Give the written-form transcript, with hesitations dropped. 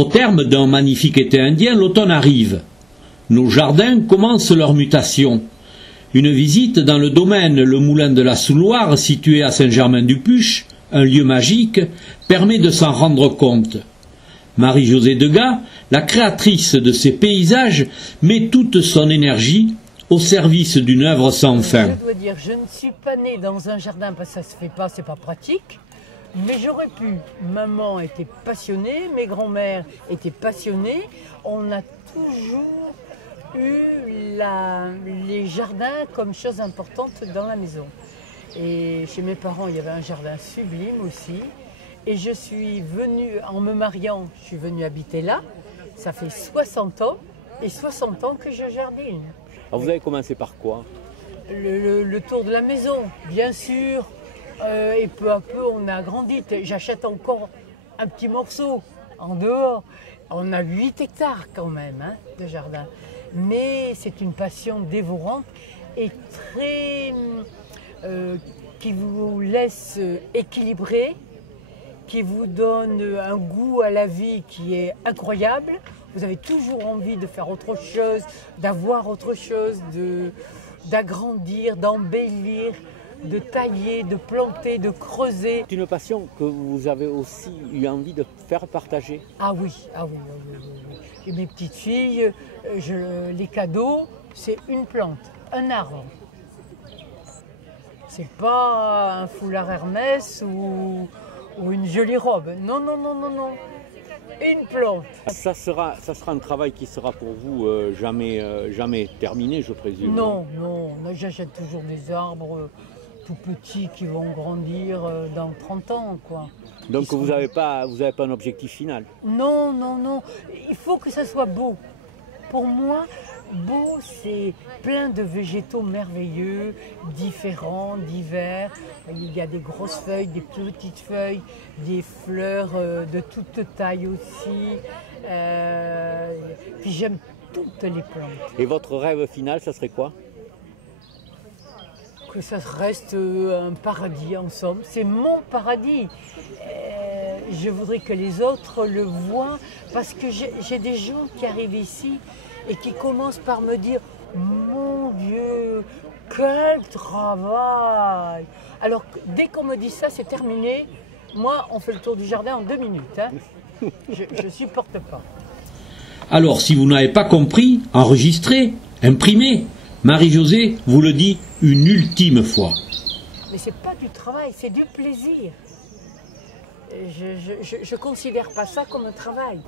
Au terme d'un magnifique été indien, l'automne arrive. Nos jardins commencent leur mutation. Une visite dans le domaine Le Moulin de la Souloire, situé à Saint-Germain-du-Puch, un lieu magique, permet de s'en rendre compte. Marie-Josée Degas, la créatrice de ces paysages, met toute son énergie au service d'une œuvre sans fin. Je dois dire, je ne suis pas née dans un jardin parce que ça ne se fait pas, c'est pas pratique. Mais j'aurais pu. Maman était passionnée, mes grands-mères étaient passionnées. On a toujours eu les jardins comme chose importante dans la maison. Et chez mes parents, il y avait un jardin sublime aussi. Et je suis venue, en me mariant, je suis venue habiter là. Ça fait 60 ans, et 60 ans que je jardine. Alors vous avez commencé par quoi? Le tour de la maison, bien sûr. Et peu à peu, on a agrandi. J'achète encore un petit morceau en dehors. On a 8 hectares quand même hein, de jardin. Mais c'est une passion dévorante et très qui vous laisse équilibrer, qui vous donne un goût à la vie qui est incroyable. Vous avez toujours envie de faire autre chose, d'avoir autre chose, d'agrandir, d'embellir, de tailler, de planter, de creuser. C'est une passion que vous avez aussi eu envie de faire partager? Ah oui, ah oui, oui, oui, oui. Et mes petites filles, les cadeaux, c'est une plante, un arbre. C'est pas un foulard Hermès ou une jolie robe. Non, non, non, non, non. Une plante. Ça sera un travail qui sera pour vous jamais terminé, je présume. Non, non. J'achète toujours des arbres tout petits qui vont grandir dans 30 ans, quoi. Donc vous n'avez pas un objectif final? Non, non, non. Il faut que ça soit beau. Pour moi, beau, c'est plein de végétaux merveilleux, différents, divers. Il y a des grosses feuilles, des petites feuilles, des fleurs de toute taille aussi. Puis j'aime toutes les plantes. Et votre rêve final, ça serait quoi? Que ça reste un paradis en somme. C'est mon paradis. Je voudrais que les autres le voient parce que j'ai des gens qui arrivent ici et qui commencent par me dire « Mon Dieu, quel travail !» Alors dès qu'on me dit ça, c'est terminé. Moi, on fait le tour du jardin en 2 minutes. Hein. Je ne supporte pas. Alors, si vous n'avez pas compris, enregistrez, imprimez. Marie-Josée vous le dit une ultime fois. Mais c'est pas du travail, c'est du plaisir. Je ne considère pas ça comme un travail.